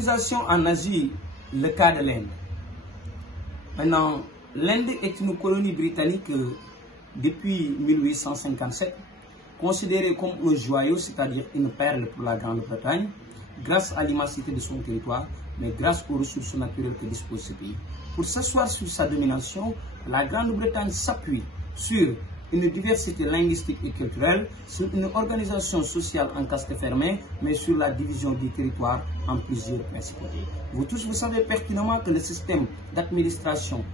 colonisation en Asie, le cas de l'Inde. Maintenant, l'Inde est une colonie britannique depuis 1857, considérée comme un joyau, c'est-à-dire une perle pour la Grande-Bretagne, grâce à l'immensité de son territoire, mais grâce aux ressources naturelles que dispose ce pays. Pour s'asseoir sur sa domination, la Grande-Bretagne s'appuie sur une diversité linguistique et culturelle, sur une organisation sociale en caste fermé, mais sur la division du territoire en plusieurs principautés. Vous tous, vous savez pertinemment que le système d'administration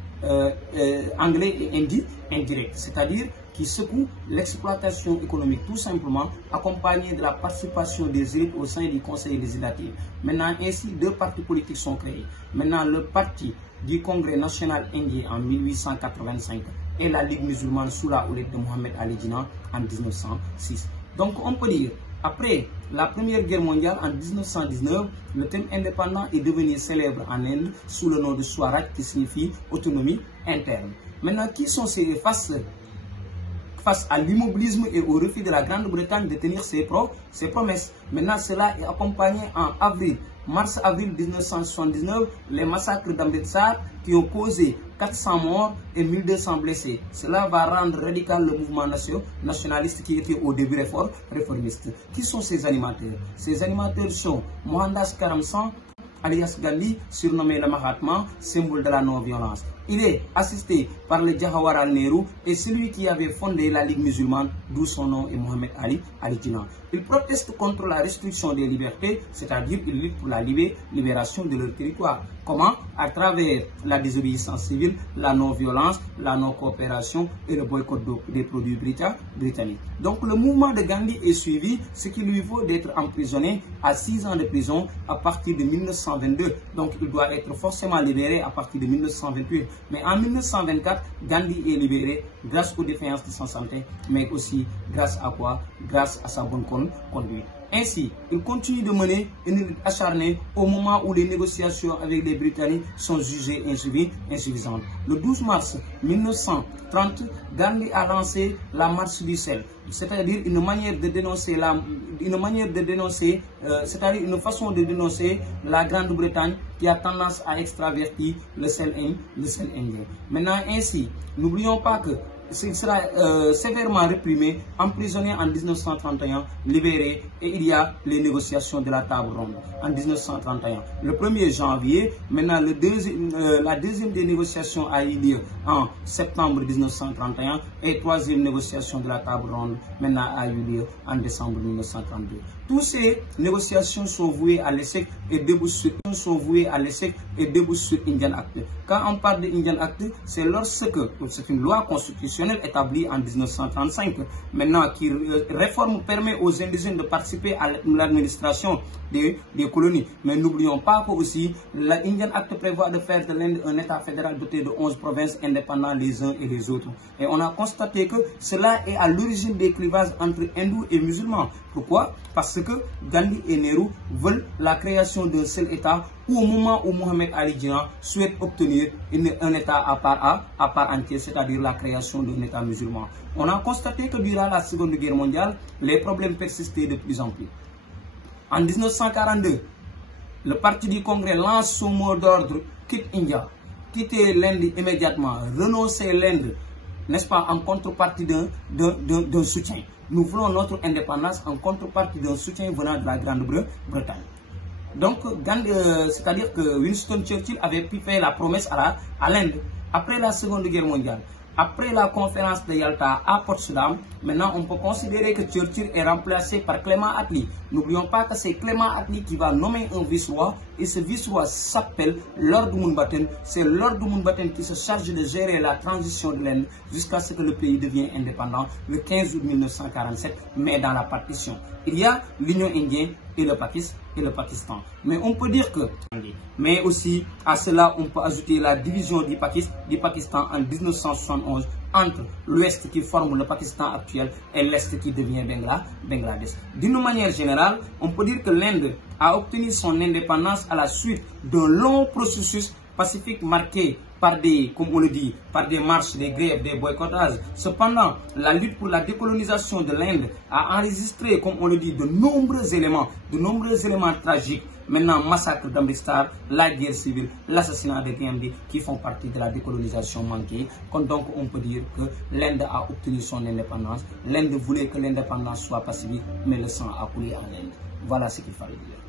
anglais est indirect, c'est-à-dire qui secoue l'exploitation économique tout simplement, accompagnée de la participation des élites au sein du Conseil législatif. Maintenant, ainsi, deux partis politiques sont créés. Maintenant, le parti du Congrès national indien en 1885 et la Ligue musulmane sous la houlette de Mohamed Ali Jinnah en 1906. Donc, on peut dire, après la Première Guerre mondiale en 1919, le terme indépendant est devenu célèbre en Inde sous le nom de Swaraj, qui signifie autonomie interne. Maintenant, qui sont ces face à l'immobilisme et au refus de la Grande-Bretagne de tenir ses promesses? Maintenant, cela est accompagné en mars-avril 1979, les massacres d'Amritsar qui ont causé 400 morts et 1200 blessés. Cela va rendre radical le mouvement nationaliste qui était au début réformiste. Qui sont ces animateurs? Ces animateurs sont Mohandas Karamchand, alias Gandhi, surnommé le Mahatma, symbole de la non-violence. Il est assisté par le Jawaharlal Nehru et celui qui avait fondé la Ligue musulmane, d'où son nom est Mohamed Ali Jinnah. Il proteste contre la restriction des libertés, c'est-à-dire il lutte pour la libération de leur territoire. Comment? À travers la désobéissance civile, la non-violence, la non-coopération et le boycott des produits britanniques. Donc le mouvement de Gandhi est suivi, ce qui lui vaut d'être emprisonné à 6 ans de prison à partir de 1922. Donc il doit être forcément libéré à partir de 1928. Mais en 1924, Gandhi est libéré grâce aux défaillances de sa santé, mais aussi grâce à quoi? Grâce à sa bonne conduite. Ainsi, il continue de mener une lutte acharnée au moment où les négociations avec les Britanniques sont jugées insuffisantes. Le 12 mars 1930, Gandhi a lancé la marche du sel, c'est-à-dire une manière de dénoncer c'est-à-dire une façon de dénoncer la Grande-Bretagne qui a tendance à extravertir le sel indien. Maintenant, ainsi, n'oublions pas que il sera sévèrement réprimé, emprisonné en 1931, libéré, et il y a les négociations de la table ronde en 1931. Le 1er janvier, maintenant la deuxième des négociations a eu lieu en septembre 1931 et troisième négociation de la table ronde maintenant a eu lieu en décembre 1932. Toutes ces négociations sont vouées à l'échec et débouchent sur Indian Act. Quand on parle de Indian Act, c'est lorsque c'est une loi constitutionnelle établie en 1935, maintenant qui permet aux indigènes de participer à l'administration des colonies. Mais n'oublions pas que aussi l'Indian Act prévoit de faire de l'Inde un État fédéral doté de 11 provinces indépendants les uns et les autres. Et on a constaté que cela est à l'origine des clivages entre hindous et musulmans. Pourquoi? Parce que Gandhi et Nehru veulent la création d'un seul État au moment où Mohamed Ali Jinnah souhaite obtenir un État à part entière, c'est-à-dire la création d'un État musulman. On a constaté que durant la Seconde Guerre mondiale, les problèmes persistaient de plus en plus. En 1942, le Parti du Congrès lance son mot d'ordre « Quitte India », quitter l'Inde immédiatement, renoncer l'Inde, n'est-ce pas, en contrepartie d'un soutien. Nous voulons notre indépendance en contrepartie d'un soutien venant de la Grande-Bretagne. Donc, c'est-à-dire que Winston Churchill avait pu faire la promesse à l'Inde après la Seconde Guerre mondiale. Après la conférence de Yalta à Potsdam, maintenant on peut considérer que Churchill est remplacé par Clément Attlee. N'oublions pas que c'est Clément Attlee qui va nommer un vice-roi et ce vice-roi s'appelle Lord Mountbatten. C'est Lord Mountbatten qui se charge de gérer la transition de l'Inde jusqu'à ce que le pays devienne indépendant le 15 août 1947, mais dans la partition. Il y a l'Union indienne et le Pakistan. Mais on peut dire que, mais aussi à cela on peut ajouter la division du Pakistan en 1971 entre l'Ouest qui forme le Pakistan actuel et l'Est qui devient Bangladesh. D'une manière générale, on peut dire que l'Inde a obtenu son indépendance à la suite d'un long processus pacifique marqué par des, comme on le dit, par des marches, des grèves, des boycottages. Cependant, la lutte pour la décolonisation de l'Inde a enregistré, comme on le dit, de nombreux éléments tragiques. Maintenant, massacre d'Amritsar, la guerre civile, l'assassinat de Gandhi, qui font partie de la décolonisation manquée. Donc, on peut dire que l'Inde a obtenu son indépendance. L'Inde voulait que l'indépendance soit pacifique, mais le sang a coulé en Inde. Voilà ce qu'il fallait dire.